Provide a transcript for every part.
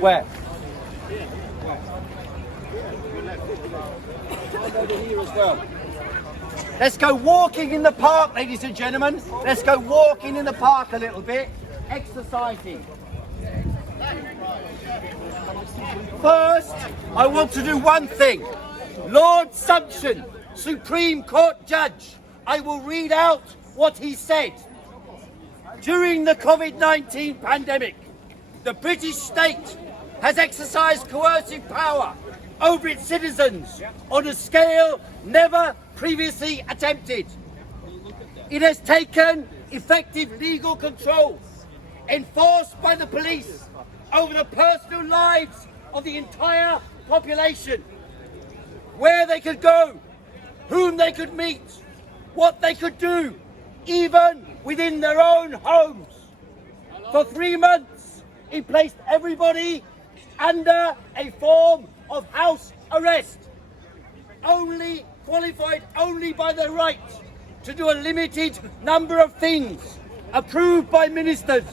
Where? Over here as well. Let's go walking in the park, ladies and gentlemen. Let's go walking in the park a little bit, exercising. First, I want to do one thing. Lord Sumption, Supreme Court Judge, I will read out what he said. During the COVID-19 pandemic, the British state has exercised coercive power over its citizens on a scale never previously attempted. It has taken effective legal control enforced by the police over the personal lives of the entire population, where they could go, whom they could meet, what they could do, even within their own homes. For 3 months, it placed everybody under a form of house arrest, only qualified only by their right to do a limited number of things approved by ministers.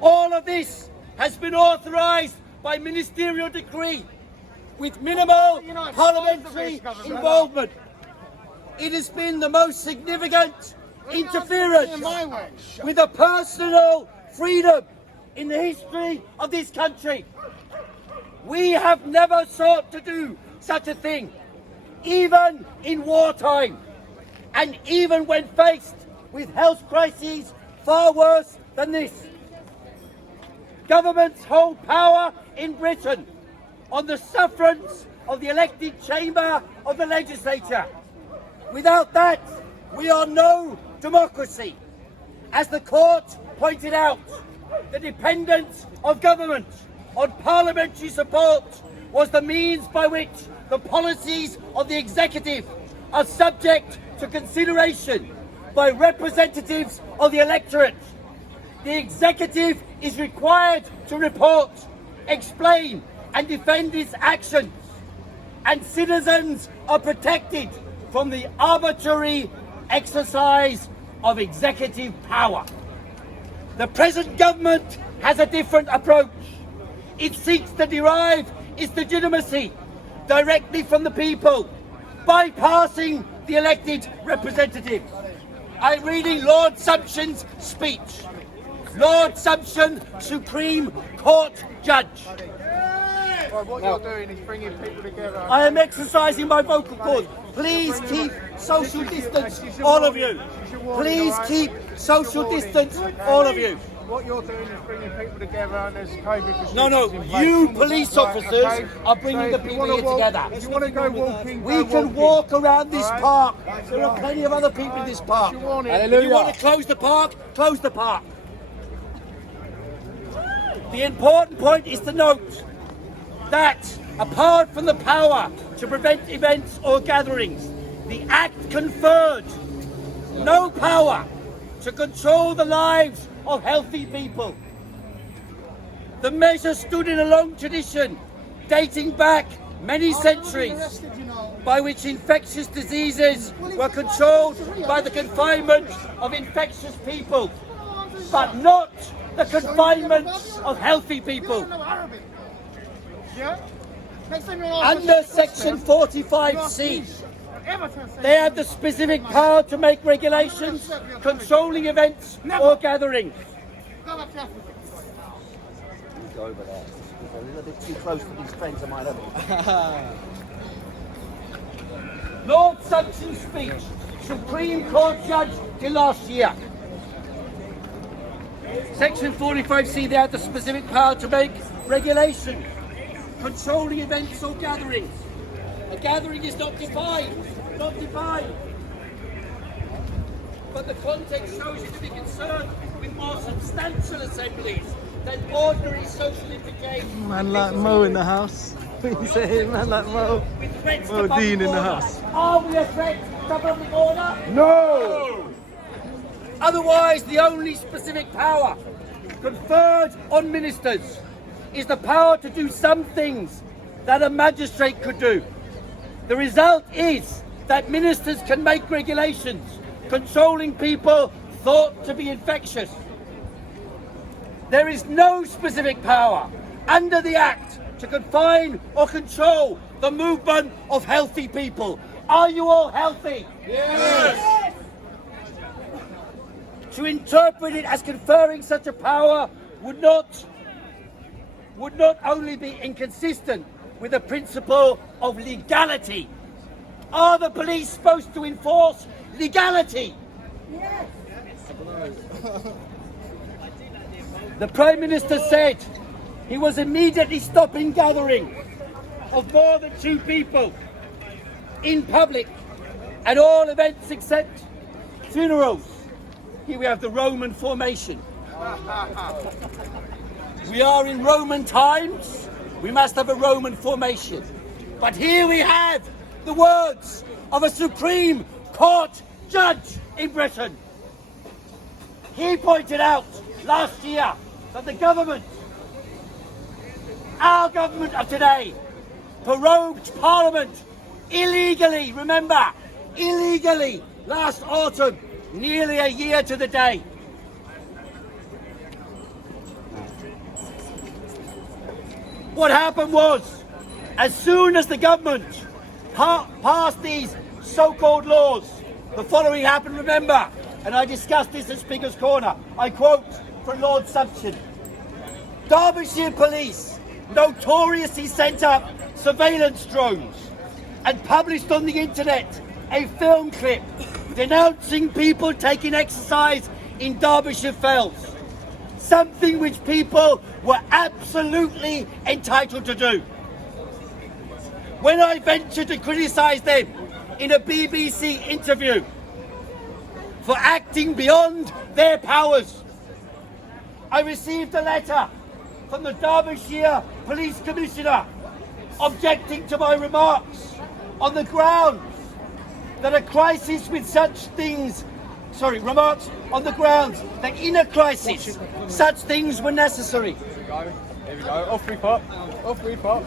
All of this has been authorised by ministerial decree with minimal parliamentary involvement. It has been the most significant interference with a personal freedom in the history of this country. We have never sought to do such a thing, even in wartime, and even when faced with health crises far worse than this. Governments hold power in Britain on the sufferance of the elected chamber of the legislature. Without that, we are no democracy. As the court pointed out, the dependence of government on parliamentary support was the means by which the policies of the executive are subject to consideration by representatives of the electorate. The executive is required to report, explain and defend its actions, and citizens are protected from the arbitrary exercise of executive power. The present government has a different approach. It seeks to derive its legitimacy directly from the people, bypassing the elected representatives. I'm reading Lord Sumption's speech. Lord Sumption, Supreme Court Judge. Well, what you're doing is bringing people together. I am exercising my vocal cords. Please keep social distance, all of you. Please keep social distance, all of you. What you're doing is bringing people together and there's COVID restrictions No, in place. you police officers Okay? are bringing the if you people wanna here walk- together. If you want to go walking, We go can walking. walk around this Alright? park. There are plenty of other people in this park. If you want it- If you want to close the park, close the park. The important point is to note that apart from the power to prevent events or gatherings, the Act conferred no power to control the lives of healthy people. The measure stood in a long tradition dating back many centuries, by which infectious diseases were controlled by the confinement of infectious people, but not the confinement of healthy people. Under Section 45C, they have the specific power to make regulations controlling events or gatherings. Go over there. It's a little bit too close for these friends of mine. Lord Sumption's speech, Supreme Court Judge till last year. Section 45C, they have the specific power to make regulations controlling events or gatherings. A gathering is not defined, but the context shows you to be concerned with more substantial assemblies than ordinary social implications. Man like Mo in the house. What you saying? Man like Mo. With threats Mo to public Dean in the order. house. Are we a threat to public order? No! Otherwise, the only specific power conferred on ministers is the power to do some things that a magistrate could do. The result is that ministers can make regulations controlling people thought to be infectious. There is no specific power under the Act to confine or control the movement of healthy people. Are you all healthy? Yes! To interpret it as conferring such a power would not only be inconsistent with the principle of legality. Are the police supposed to enforce legality? Yes. The Prime Minister said he was immediately stopping gathering of more than 2 people in public at all events except funerals. Here we have the Roman formation. We are in Roman times. We must have a Roman formation. But here we have the words of a Supreme Court judge in Britain. He pointed out last year that the government, our government of today, prorogued Parliament illegally, remember, illegally, last autumn, nearly a year to the day. What happened was, as soon as the government passed these so-called laws, the following happened, remember, and I discussed this at Speaker's Corner. I quote from Lord Sumption. Derbyshire police notoriously sent up surveillance drones and published on the internet a film clip denouncing people taking exercise in Derbyshire Fells, something which people were absolutely entitled to do. When I ventured to criticise them in a BBC interview for acting beyond their powers, I received a letter from the Derbyshire Police Commissioner objecting to my remarks on the grounds that a crisis with such things, remarks on the grounds that in a crisis such things were necessary. Here we go. Off we pop. Off we pop.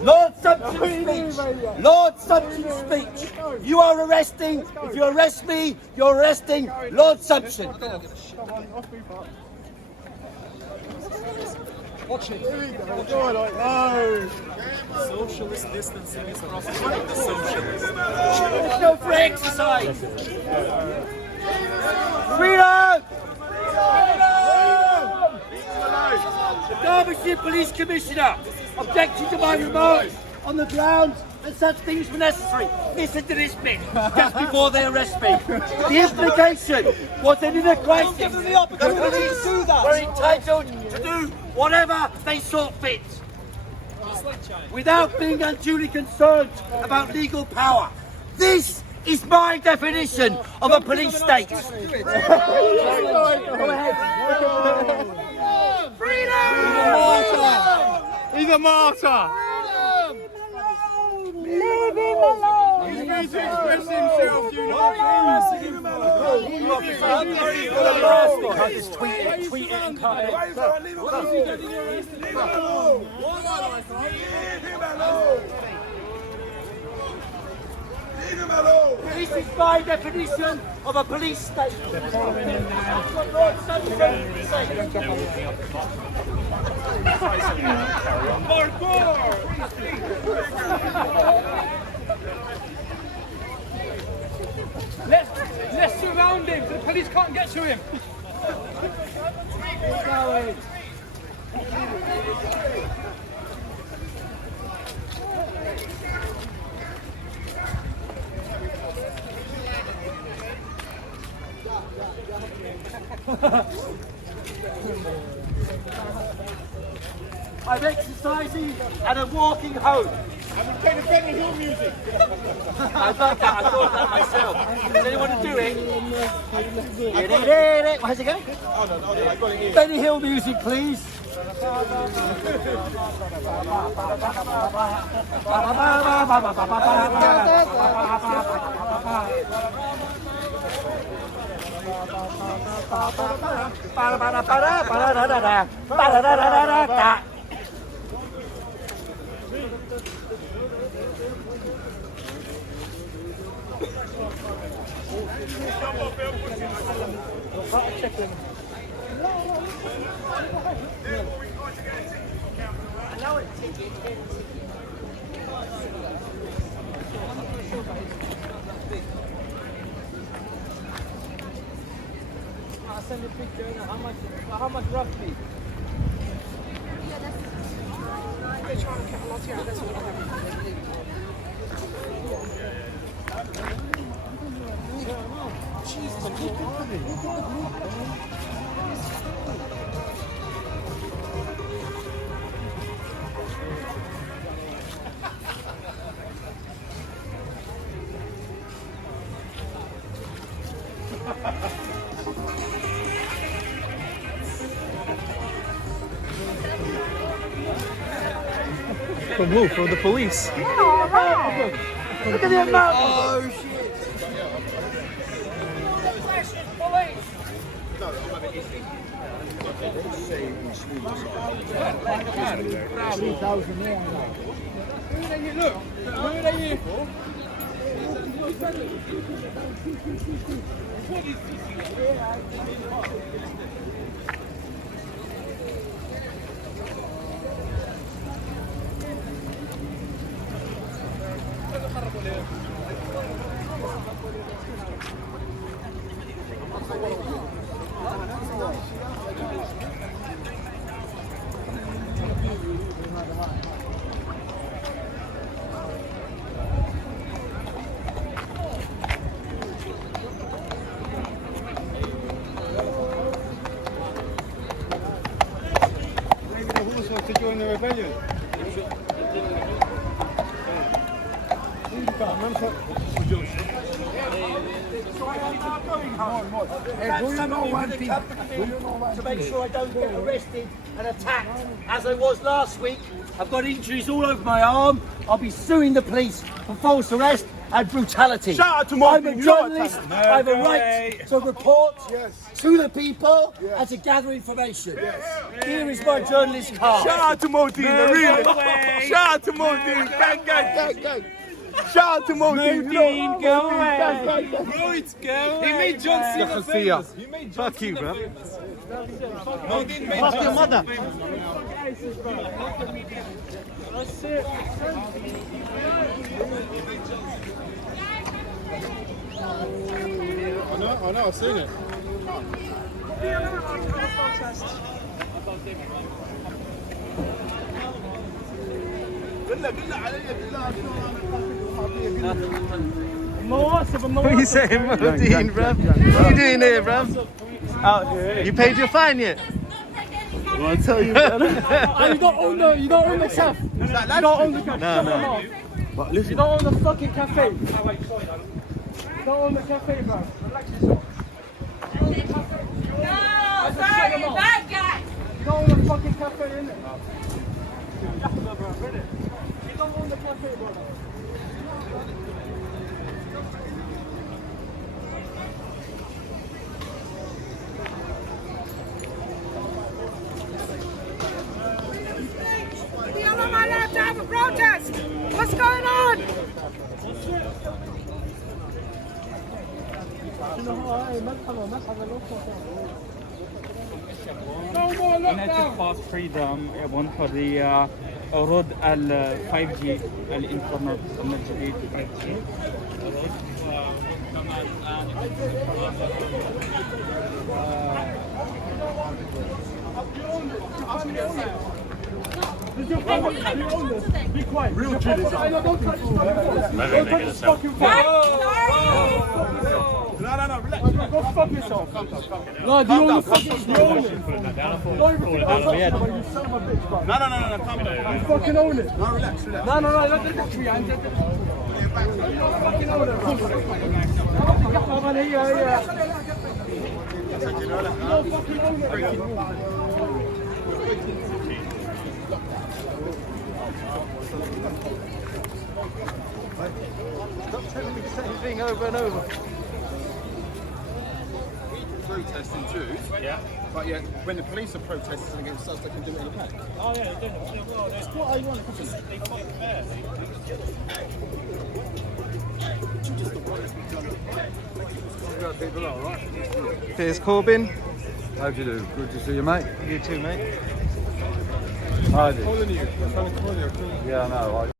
Lord Sumption's speech. Lord Sumption's speech. You are arresting. If you arrest me, you're arresting Lord Sumption. Come on, off we pop. Watch it. Here we go. Go on, like, no. Socialist distancing is prosecuting the socialists. Let's go for exercise. Freedom! The Derbyshire Police Commissioner objecting to my remarks on the grounds that such things were necessary. Listen to this bit, just before they arrest me. The implication was that in a crisis, the police were entitled to do whatever they saw fit, without being unduly concerned about legal power. This is my definition of a police state. Go ahead. Freedom! He's a martyr! Leave him alone! He's free to express himself, you know. Leave him alone! I just tweet it and cut it. Leave him alone! Leave him alone! This is my definition of a police state. That's what Lord Sumption said. Let's surround him so the police can't get to him. I'm exercising and I'm walking home. And we play the Benny Hill music. I like that, I thought that myself. Does anyone do it? How's it going? Hold on, I got it here. Benny Hill music, please. I'll send you a picture. How much roughly? From who? From the police? Look at the amount. Oh shit! Look, who are they here for? To join the rebellion. To make sure I don't get arrested and attacked as I was last week. I've got injuries all over my arm. I'll be suing the police for false arrest and brutality. Shout out to I'm Martin, a you're journalist. I have a right to report to the people and to gather information. Here is my journalist card. Shout out to Modine, really. Shout out to Modine. Gang, gang, gang, gang. Shout out to Modine. Modine, go away. Gang, gang, gang. Right, go away. He made John Cena famous. He made John Fuck you, bro. Modine made Fuck your mother. That's it. I know, I've seen it. What are you saying, Modine, bruv? What are you doing here, bruv? Out here. You paid your fine yet? Well, I tell you, You don't own the cafe. You don't own the cafe. No. But listen, You don't own the fucking cafe. You don't own the cafe, bro. Relax yourself. No, sorry, bad guy. You don't own the fucking cafe, innit? You don't own the cafe, brother. We are not allowed to have a protest. What's going on? No more United lockdown. Fast Freedom يبون حرية عروض ال 5G الإنترنت الجديد 5G Did you own this? Be quiet. Real chill is on. Don't touch this fucking phone. no, relax. Go fuck yourself. No, do you own the fucking phone? You son of a bitch, bro. No, calm down. You fucking own it. No, relax. No, let the touch me. You don't fucking own it, bro. Come on, here. You don't fucking own it. Stop telling me the same thing over and over. Protesting too. Yeah. But yeah, when the police are protesting against us, they can do it in a pack. Oh yeah, they're doing it. Well, that's what I want because they fight fair. Piers, Corbyn. How do you do? Good to see you, mate. You too, mate. Hadi. Calling you. I'm trying to call you. Yeah, I know.